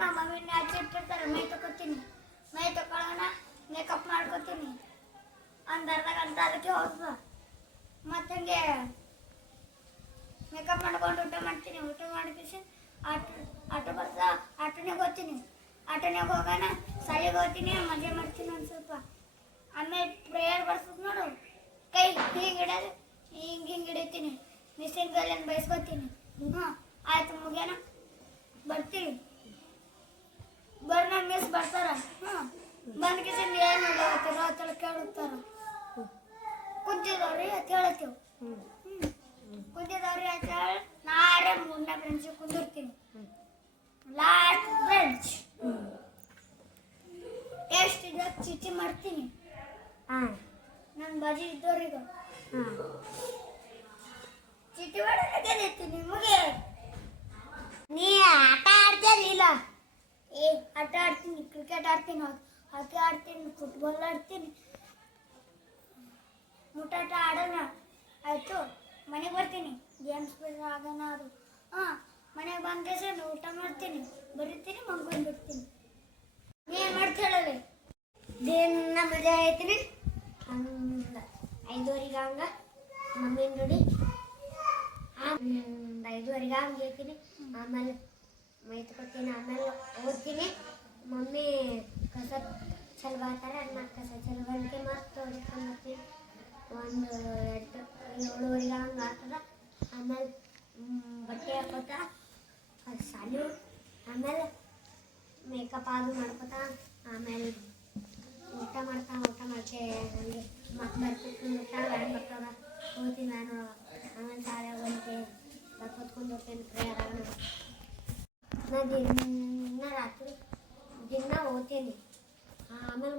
ನಮ್ಮ ಮಮ್ಮಿನ ಆಚೆ ಇಟ್ಟಿರ್ತಾರೆ, ಮೈ ತಗೋತೀನಿ. ಮೈ ತಗೊಳ್ಳೋಣ, ಮೇಕಪ್ ಮಾಡ್ಕೋತೀನಿ. ಒಂದು ಅರ್ಧ ಗಂಟೆ ಅದಕ್ಕೆ ಹೋಗ್ತದೆ. ಮತ್ತು ಹಂಗೆ ಮೇಕಪ್ ಮಾಡ್ಕೊಂಡು ಊಟ ಮಾಡ್ತೀನಿ. ಊಟ ಮಾಡಿಸಿ ಆಟೋ ಬರ್ತಾ ಆಟೋನಾಗ ಹೋಗ್ತೀನಿ. ಆಟೋನಾಗ ಹೋಗೋಣ, ಶಾಲೆಗೆ ಹೋಗ್ತೀನಿ, ಮಜಾ ಮಾಡ್ತೀನಿ ಒಂದು ಸ್ವಲ್ಪ. ಆಮೇಲೆ ಪ್ರೇಯರ್ ಬರ್ತದೆ ನೋಡು, ಕೈ ಹಿಂಗೆ ಇಡೋದು, ಹಿಂಗೆ ಹಿಡಿತೀನಿ. ಮಿಷಿನ್ ಕೈಲಿಂದ ಬಯಸ್ಕೊತೀನಿ. ಆಯ್ತು, ಮುಗಿಯೋಣ, ಬರ್ತೀವಿ. ಬರ್ನ ಮಿಸ್ ಬರ್ತಾರ. ಬಂದ ಕಿಸಿಂದ ಏನು ಮಾಡಾಕತ್ತೀರ ಅಂತ ಕೇಳುತ್ತಾರ. ಕುಂತಿದವ್ರಿ ಅಂತ ಹೇಳ್ತೀವಿ. ಕುಂತಿದವ್ರಿ ಅಂತ ಹೇಳಿ ನಾರೇ 3ನೇ ಬೆಂಚಿಗೆ ಕುಂದಿರ್ತೀನಿ. Last bench. ಟೇಸ್ಟ್ ಇದ್ದಾಗ ಚೀಟಿ ಮಾಡ್ತೀನಿ. ನನ್ನ ಬಾಜು ಇದ್ದವ್ರಿಗೆ ಚೀಟಿ ಹೊಡೆದಿರ್ತೀನಿ. ಮುಗಿ ನೀ ಆಟ ಆಡ್ತೀನಿಲ್ಲ? ಆಟ ಆಡ್ತೀನಿ, ಕ್ರಿಕೆಟ್ ಆಡ್ತೀನಿ, ಹಾಕಿ ಆಡ್ತೀನಿ, ಫುಟ್ಬಾಲ್ ಆಡ್ತೀನಿ. ಮುಟ್ಟಾಟ ಆಡೋಣ, ಆಯಿತು. ಮನೆಗೆ ಬರ್ತೀನಿ, ಗೇಮ್ಸ್ ಆಗೋಣ ಅದು. ಮನೆಗೆ ಬಂದ ಊಟ ಮಾಡ್ತೀನಿ, ಬರೀತೀನಿ, ಮಲ್ಕೊಂಡ್ಬಿಡ್ತೀನಿ. ನೀ ಏನು ಮಾಡ್ತಾಳಲ್ಲಿ? ದಿನ ಮಜಾ ಆಯ್ತೀನಿ. ಹಂಗೆ 5:30 ಹಂಗೆ ಮಮ್ಮಿನ ನೋಡಿ 5:30 ಹಂಗೆ ಹೇಳ್ತೀನಿ. ಆಮೇಲೆ ಮೈ ತಗೋತೀನಿ, ಆಮೇಲೆ ಓದ್ತೀನಿ. ಮಮ್ಮಿ ಕಸ ಚೆಲ್ಬಾತಾರೆ, ನಾನು ಕಸ ಚೆಲ್ಬಂಕೆ ಮತ್ತು ಓದ್ಕೊಂಡ್ಬರ್ತೀನಿ. 7:30 ಹಂಗೆ ಆಗ್ತದೆ. ಆಮೇಲೆ ಬಟ್ಟೆ ಹಾಕೋತಾ ಶಾಲೆ, ಆಮೇಲೆ ಮೇಕಪ್ ಅದು ಮಾಡ್ಕೋತಾ, ಆಮೇಲೆ ಊಟ ಮಾಡ್ತೆ ಹಂಗೆ ಮತ್ತೆ ಬರ್ತೀನಿ. ಊಟ ವ್ಯಾನ್ ಬರ್ತದ, ಹೋಗ್ತೀನಿ ವ್ಯಾನ್ ಒಳಗೆ. ಆಮೇಲೆ ಶಾಲೆ ಹೋಗ್ತೀನಿ, ಹೊತ್ಕೊಂಡು ಹೋಗ್ತೀನಿ ಪ್ರೇಯರ್ ಆಗೋಣ. ನಾನು ದಿನ ರಾತ್ರಿ ಓದ್ತೀನಿ. ಆಮೇಲೆ